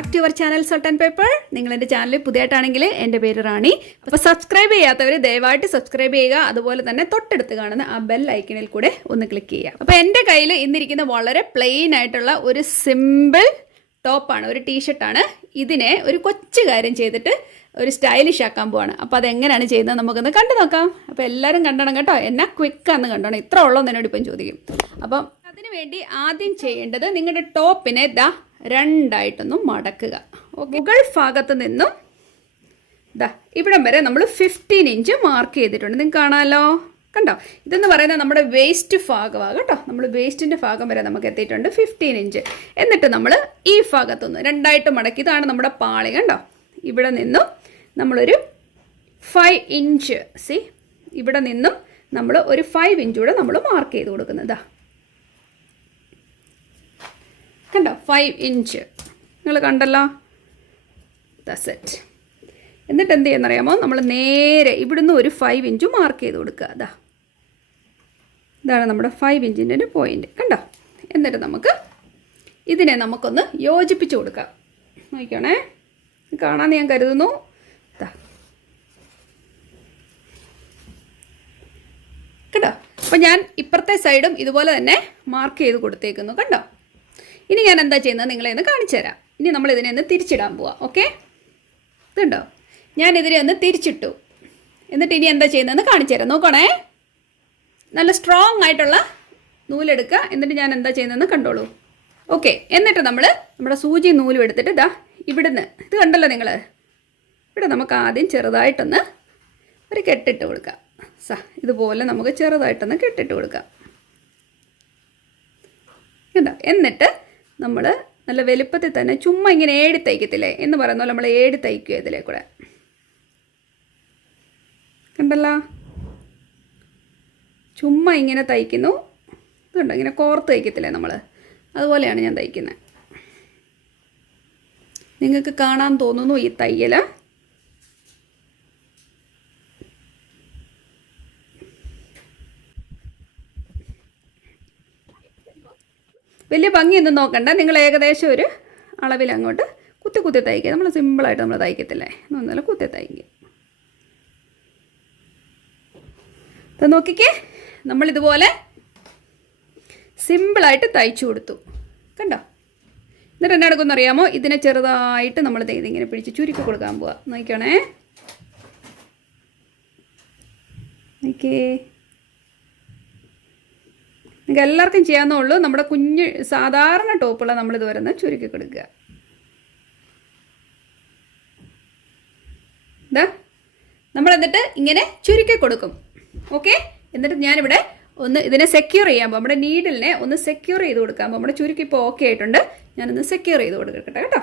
Back to your channel salt and paper. നിങ്ങൾ എൻ്റെ ചാനലിൽ പുതിയതായിട്ടാണെങ്കിൽ എൻ്റെ പേര് റാണി. അപ്പോൾ സബ്സ്ക്രൈബ് ചെയ്യാത്തവർ ദയവായിട്ട് സബ്സ്ക്രൈബ് ചെയ്യുക. അതുപോലെ തന്നെ തൊട്ടടുത്ത് കാണുന്ന ആ ബെൽ ഐക്കണിൽ കൂടെ ഒന്ന് ക്ലിക്ക് ചെയ്യുക. അപ്പോൾ എൻ്റെ കയ്യിൽ ഇന്നിരിക്കുന്ന വളരെ പ്ലെയിൻ ആയിട്ടുള്ള ഒരു സിമ്പിൾ ടോപ്പാണ്, ഒരു ടീഷർട്ടാണ്. ഇതിനെ ഒരു കൊച്ചു കാര്യം ചെയ്തിട്ട് ഒരു സ്റ്റൈലിഷ് ആക്കാൻ പോവാണ്. അപ്പോൾ അതെങ്ങനെയാണ് ചെയ്യുന്നത് നമുക്കൊന്ന് കണ്ടു നോക്കാം. അപ്പോൾ എല്ലാവരും കണ്ടണം കേട്ടോ, എന്നാ ക്വിക്കാന്ന് കണ്ടോണം. ഇത്ര ഉള്ളതെന്ന് എന്നോട് ഇപ്പം ചോദിക്കും. അപ്പം അതിന് വേണ്ടി ആദ്യം ചെയ്യേണ്ടത് നിങ്ങളുടെ ടോപ്പിനെ രണ്ടായിട്ടൊന്നും മടക്കുക. മുകൾ ഭാഗത്ത് നിന്നും ഇവിടം വരെ നമ്മൾ 15 ഇഞ്ച് മാർക്ക് ചെയ്തിട്ടുണ്ട്. നിങ്ങൾക്ക് കാണാമല്ലോ, കണ്ടോ? ഇതെന്ന് പറയുന്നത് നമ്മുടെ വേസ്റ്റ് ഭാഗമാണ് കേട്ടോ. നമ്മൾ വേസ്റ്റിൻ്റെ ഭാഗം വരെ നമുക്ക് എത്തിയിട്ടുണ്ട് 15 ഇഞ്ച്. എന്നിട്ട് നമ്മൾ ഈ ഭാഗത്തുനിന്ന് രണ്ടായിട്ട് മടക്കി, ഇതാണ് നമ്മുടെ പാളി, കണ്ടോ? ഇവിടെ നിന്നും നമ്മളൊരു 5 ഇഞ്ച് ഇവിടെ നിന്നും നമ്മൾ ഒരു 5 ഇഞ്ച് കൂടെ നമ്മൾ മാർക്ക് ചെയ്ത് കൊടുക്കുന്നത്. കണ്ടോ? 5 ഇഞ്ച് നിങ്ങൾ കണ്ടല്ലോ. സെറ്റ്. എന്നിട്ട് എന്ത് ചെയ്യുന്നറിയാമോ, നമ്മൾ നേരെ ഇവിടുന്ന് ഒരു 5 ഇഞ്ച് മാർക്ക് ചെയ്ത് കൊടുക്കുക. ഇതാണ് നമ്മുടെ 5 ഇഞ്ചിൻ്റെ പോയിന്റ്, കണ്ടോ? എന്നിട്ട് നമുക്ക് ഇതിനെ നമുക്കൊന്ന് യോജിപ്പിച്ച് കൊടുക്കാം. നോക്കണേ, കാണാൻ ഞാൻ കരുതുന്നു. കണ്ടോ? അപ്പം ഞാൻ ഇപ്പുറത്തെ സൈഡും ഇതുപോലെ തന്നെ മാർക്ക് ചെയ്ത് കൊടുത്തേക്കുന്നു, കണ്ടോ? ഇനി ഞാൻ എന്താ ചെയ്യുന്നത് നിങ്ങളെ ഒന്ന് കാണിച്ചു തരാം. ഇനി നമ്മൾ ഇതിനെ ഒന്ന് തിരിച്ചിടാൻ പോവാം. ഓക്കെ, ഇതുണ്ടോ? ഞാൻ ഇതിനെ ഒന്ന് തിരിച്ചിട്ടു. എന്നിട്ട് ഇനി എന്താ ചെയ്യുന്നതെന്ന് കാണിച്ചു തരാം. നോക്കണേ, നല്ല സ്ട്രോങ് ആയിട്ടുള്ള നൂലെടുക്കുക. എന്നിട്ട് ഞാൻ എന്താ ചെയ്യുന്നതെന്ന് കണ്ടോളൂ. ഓക്കെ, എന്നിട്ട് നമ്മൾ നമ്മുടെ സൂചി നൂലും എടുത്തിട്ട് ഇവിടുന്ന്, ഇത് കണ്ടല്ലോ നിങ്ങൾ, ഇവിടെ നമുക്ക് ആദ്യം ചെറുതായിട്ടൊന്ന് ഒരു കെട്ടിട്ട് കൊടുക്കാം. ഇതുപോലെ നമുക്ക് ചെറുതായിട്ടൊന്ന് കെട്ടിട്ട് കൊടുക്കാം. എന്താ? എന്നിട്ട് നമ്മൾ നല്ല വലുപ്പത്തിൽ തന്നെ ചുമ്മാ ഇങ്ങനെ ഏടി തയ്ക്കത്തില്ലേ എന്ന് പറയുന്ന പോലെ നമ്മൾ ഏടി തയ്ക്കുക ഇതിലേ കൂടെ. കണ്ടല്ലോ, ചുമ്മാ ഇങ്ങനെ തയ്ക്കുന്നു. ഇതുണ്ടോ, ഇങ്ങനെ കോർത്ത് തയ്ക്കത്തില്ലേ നമ്മൾ, അതുപോലെയാണ് ഞാൻ തയ്ക്കുന്നത്. നിങ്ങൾക്ക് കാണാൻ തോന്നുന്നു ഈ തയ്യൽ. വലിയ ഭംഗിയൊന്നും നോക്കണ്ട, നിങ്ങൾ ഏകദേശം ഒരു അളവിൽ അങ്ങോട്ട് കുത്തി കുത്തി തയ്ക്കുക. നമ്മൾ സിമ്പിളായിട്ട് നമ്മൾ തയ്ക്കത്തില്ലേ, ഒന്നുമില്ല, കുത്തി തയ്ക്കുക. അത് നോക്കിക്കേ, നമ്മളിതുപോലെ സിമ്പിളായിട്ട് തയ്ച്ചു കൊടുത്തു, കണ്ടോ? എന്നിട്ട് എന്നെ എടുക്കുമെന്ന് അറിയാമോ, ഇതിനെ ചെറുതായിട്ട് നമ്മൾ ഇതിങ്ങനെ പിടിച്ച് ചുരുക്കി കൊടുക്കാൻ പോവാ. നോക്കണേ, നോക്കേ, നിങ്ങൾക്ക് എല്ലാവർക്കും ചെയ്യാവുന്നുള്ളൂ. നമ്മുടെ കുഞ്ഞ് സാധാരണ ടോപ്പുള്ള നമ്മളിതുവരെ ഒന്ന് ചുരുക്കി കൊടുക്കുക. നമ്മൾ എന്നിട്ട് ഇങ്ങനെ ചുരുക്കി കൊടുക്കും. ഓക്കെ, എന്നിട്ട് ഞാനിവിടെ ഒന്ന് ഇതിനെ സെക്യൂർ ചെയ്യാൻ പോകും. നമ്മുടെ നീഡിലിനെ ഒന്ന് സെക്യൂർ ചെയ്ത് കൊടുക്കാൻ പോകും. നമ്മുടെ ചുരുക്കി ഇപ്പോൾ ഓക്കെ ആയിട്ടുണ്ട്. ഞാനൊന്ന് സെക്യൂർ ചെയ്ത് കൊടുക്കട്ടെ കേട്ടോ.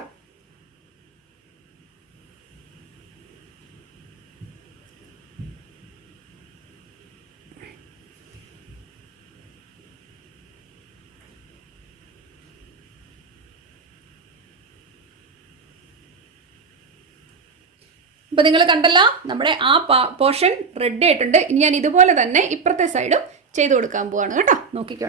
അപ്പോൾ നിങ്ങൾ കണ്ടല്ലോ, നമ്മുടെ ആ പോർഷൻ റെഡി ആയിട്ടുണ്ട്. ഇനി ഞാൻ ഇതുപോലെ തന്നെ ഇപ്പുറത്തെ സൈഡും ചെയ്ത് കൊടുക്കാൻ പോവാണ് കേട്ടോ. നോക്കിക്കോ,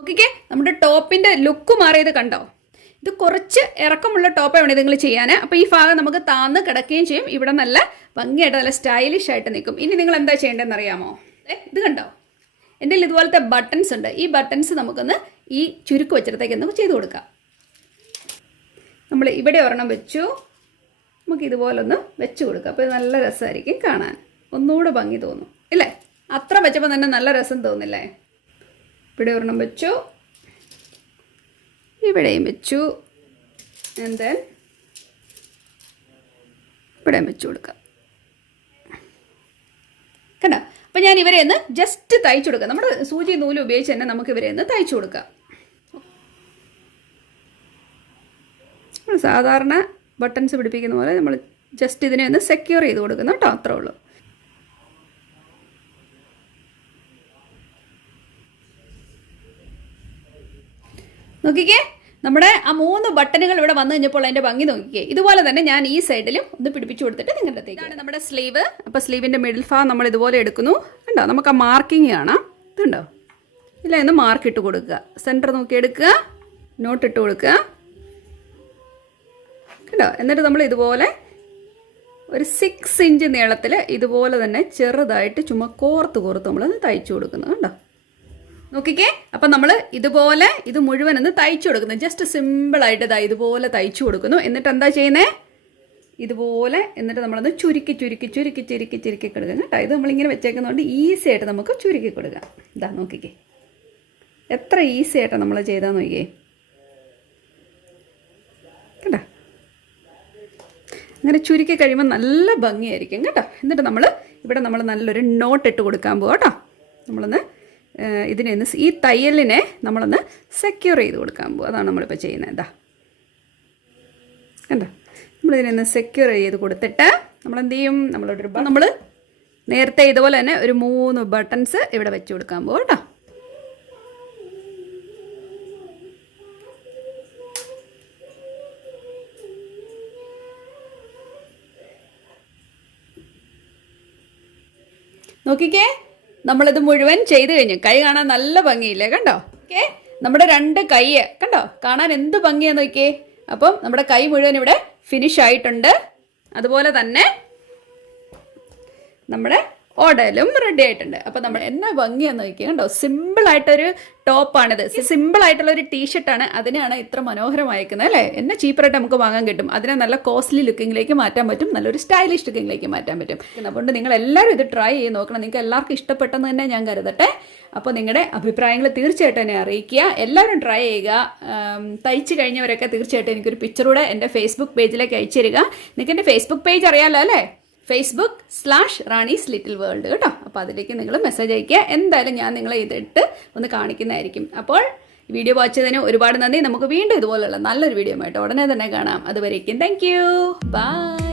നോക്കിക്കേ, നമ്മുടെ ടോപ്പിന്റെ ലുക്ക് മാറിയത് കണ്ടോ? ഇത് കുറച്ച് ഇറക്കമുള്ള ടോപ്പാണ് നിങ്ങൾ ചെയ്യാൻ. അപ്പോൾ ഈ ഭാഗം നമുക്ക് താന്ന് കിടക്കുകയും ചെയ്യും. ഇവിടെ നല്ല ഭംഗിയായിട്ട് നല്ല സ്റ്റൈലിഷ് ആയിട്ട് നിൽക്കും. ഇനി നിങ്ങൾ എന്താ ചെയ്യേണ്ടതെന്ന് അറിയാമോ? ഇത് കണ്ടോ, എൻ്റെ ഇതുപോലത്തെ ബട്ടൺസ് ഉണ്ട്. ഈ ബട്ടൺസ് നമുക്കൊന്ന് ഈ ചുരുക്ക് വെച്ചിടത്തേക്ക് നമുക്ക് ചെയ്ത് കൊടുക്കാം. നമ്മൾ ഇവിടെ ഒരെണ്ണം വെച്ചു, നമുക്ക് ഇതുപോലെ ഒന്ന് വെച്ച് കൊടുക്കാം. അപ്പോൾ ഇത് നല്ല രസമായിരിക്കും കാണാൻ, ഒന്നുകൂടെ ഭംഗി തോന്നും ഇല്ലേ? അത്ര വെച്ചപ്പോൾ തന്നെ നല്ല രസം തോന്നില്ലേ? ഇവിടെ ഒരെണ്ണം വെച്ചു, ഇവിടെയും വെച്ചു, ദെൻ ഇവിടെയും വെച്ച് കൊടുക്കാം. കണ്ടോ? അപ്പോൾ ഞാൻ ഇവരെ ഒന്ന് ജസ്റ്റ് തയ്ച്ചു കൊടുക്കാം. നമ്മുടെ സൂചി നൂല് ഉപയോഗിച്ച് തന്നെ നമുക്ക് ഇവരെ ഒന്ന് തയ്ച്ചു കൊടുക്കാം. നമ്മൾ സാധാരണ ബട്ടൺസ് പിടിപ്പിക്കുന്ന പോലെ നമ്മൾ ജസ്റ്റ് ഇതിനെ ഒന്ന് സെക്യൂർ ചെയ്ത് കൊടുക്കുന്നു കേട്ടോ, അത്രേ ഉള്ളൂ. നോക്കിക്കേ, നമ്മുടെ ആ 3 ബട്ടണുകൾ ഇവിടെ വന്നു കഴിഞ്ഞപ്പോൾ അതിൻ്റെ ഭംഗി നോക്കിക്കേ. ഇതുപോലെ തന്നെ ഞാൻ ഈ സൈഡിലും ഒന്ന് പിടിപ്പിച്ച് കൊടുത്തിട്ട് നിങ്ങളുടെ അടുത്തേക്ക്. ഇതാണ് നമ്മുടെ സ്ലീവ്. അപ്പോൾ സ്ലീവിൻ്റെ മിഡിൽ ഭാഗം നമ്മൾ ഇതുപോലെ എടുക്കുന്നു. കണ്ടോ? നമുക്ക് ആ മാർക്കിങ് കാണാം. ഇതുണ്ടോ? ഇല്ല എന്ന് മാർക്കിട്ട് കൊടുക്കുക. സെൻറ്റർ നോക്കി എടുക്കുക, നോട്ട് ഇട്ട് കൊടുക്കുക. കേട്ടോ? എന്നിട്ട് നമ്മൾ ഇതുപോലെ ഒരു 6 ഇഞ്ച് നീളത്തിൽ ഇതുപോലെ തന്നെ ചെറുതായിട്ട് ചുമ്മാ കോർത്ത് നമ്മൾ തയ്ച്ചു കൊടുക്കുന്നത്. കണ്ടോ? നോക്കിക്കേ. അപ്പം നമ്മൾ ഇതുപോലെ ഇത് മുഴുവൻ ഒന്ന് തയ്ച്ചു കൊടുക്കുന്നു. ജസ്റ്റ് സിമ്പിളായിട്ട് ഇതുപോലെ തയ്ച്ചു കൊടുക്കുന്നു. എന്നിട്ട് എന്താ ചെയ്യുന്നത്? ഇതുപോലെ എന്നിട്ട് നമ്മളൊന്ന് ചുരുക്കി കൊടുക്കുക. കേട്ടോ? ഇത് നമ്മളിങ്ങനെ വെച്ചേക്കുന്നതുകൊണ്ട് ഈസി ആയിട്ട് നമുക്ക് ചുരുക്കി കൊടുക്കാം. ഇതാ നോക്കിക്കേ, എത്ര ഈസി ആയിട്ടാണ് നമ്മൾ ചെയ്താൽ നോക്കിക്കേ. കേട്ടോ? അങ്ങനെ ചുരുക്കി കഴിയുമ്പോൾ നല്ല ഭംഗിയായിരിക്കും. കേട്ടോ? എന്നിട്ട് നമ്മൾ നല്ലൊരു നോട്ട് ഇട്ട് കൊടുക്കാൻ പോകും. കേട്ടോ? നമ്മളൊന്ന് ഈ തയ്യലിനെ നമ്മളൊന്ന് സെക്യൂർ ചെയ്ത് കൊടുക്കാൻ പോകും. അതാണ് നമ്മളിപ്പോൾ ചെയ്യുന്നത്. ഇതാ കണ്ടോ? നമ്മളിതിനൊന്ന് സെക്യൂർ ചെയ്ത് കൊടുത്തിട്ട് നമ്മളെന്ത് ചെയ്യും? നമ്മൾ നേരത്തെ ഇതുപോലെ തന്നെ ഒരു 3 ബട്ടൺസ് ഇവിടെ വെച്ച് കൊടുക്കാൻ പോകും. കേട്ടോ? നോക്കിക്കേ, നമ്മളിത് മുഴുവൻ ചെയ്ത് കഴിഞ്ഞു. കൈ കാണാൻ നല്ല ഭംഗിയില്ലേ? കണ്ടോ? ഓക്കെ, നമ്മുടെ 2 കൈ കണ്ടോ? കാണാൻ എന്ത് ഭംഗിയാന്ന് നോക്കിയേ. അപ്പം നമ്മുടെ കൈ മുഴുവൻ ഇവിടെ ഫിനിഷ് ആയിട്ടുണ്ട്. അതുപോലെ തന്നെ നമ്മുടെ ഓടലും റെഡി ആയിട്ടുണ്ട്. അപ്പം നമ്മൾ എന്നാ ഭംഗിയാന്ന് നോക്കിയേ. കണ്ടോ? സിമ്പിളായിട്ടൊരു ടോപ്പാണിത്. സിമ്പിളായിട്ടുള്ളൊരു ടീഷർട്ടാണ്. അതിനെയാണ് ഇത്ര മനോഹരമായിരിക്കുന്നത് അല്ലേ? എന്നെ ചീപ്പറായിട്ട് നമുക്ക് വാങ്ങാൻ കിട്ടും. അതിനെ നല്ല കോസ്റ്റ്ലി ലുക്കിങ്ങിലേക്ക് മാറ്റാൻ പറ്റും, നല്ലൊരു സ്റ്റൈലിഷ് ലുക്കിങ്ങിലേക്ക് മാറ്റാൻ പറ്റും. അതുകൊണ്ട് നിങ്ങൾ എല്ലാവരും ഇത് ട്രൈ ചെയ്ത് നോക്കണം. നിങ്ങൾക്ക് എല്ലാവർക്കും ഇഷ്ടപ്പെട്ടെന്ന് തന്നെ ഞാൻ കരുതട്ടെ. അപ്പോൾ നിങ്ങളുടെ അഭിപ്രായങ്ങൾ തീർച്ചയായിട്ടും എന്നെ അറിയിക്കുക. എല്ലാവരും ട്രൈ ചെയ്യുക. തയ്ച്ച് കഴിഞ്ഞവരൊക്കെ തീർച്ചയായിട്ടും എനിക്കൊരു പിക്ചറൂടെ എൻ്റെ ഫേസ്ബുക്ക് പേജിലേക്ക് അയച്ചു തരിക. നിങ്ങൾക്ക് എൻ്റെ ഫേസ്ബുക്ക് പേജ് അറിയാമല്ലോ അല്ലേ? Facebook/റാണീസ് ലിറ്റിൽ വേൾഡ്. കേട്ടോ? അപ്പോൾ അതിലേക്ക് നിങ്ങൾ മെസ്സേജ് അയയ്ക്കുക. എന്തായാലും ഞാൻ നിങ്ങളെ ഇതിട്ട് ഒന്ന് കാണിക്കുന്നതായിരിക്കും. അപ്പോൾ വീഡിയോ വാച്ച് ചെയ്തതിന് ഒരുപാട് നന്ദി. നമുക്ക് വീണ്ടും ഇതുപോലുള്ള നല്ലൊരു വീഡിയോ ആയിട്ട് ഉടനെ തന്നെ കാണാം. അതുവരേക്കും താങ്ക് യു. ബൈ.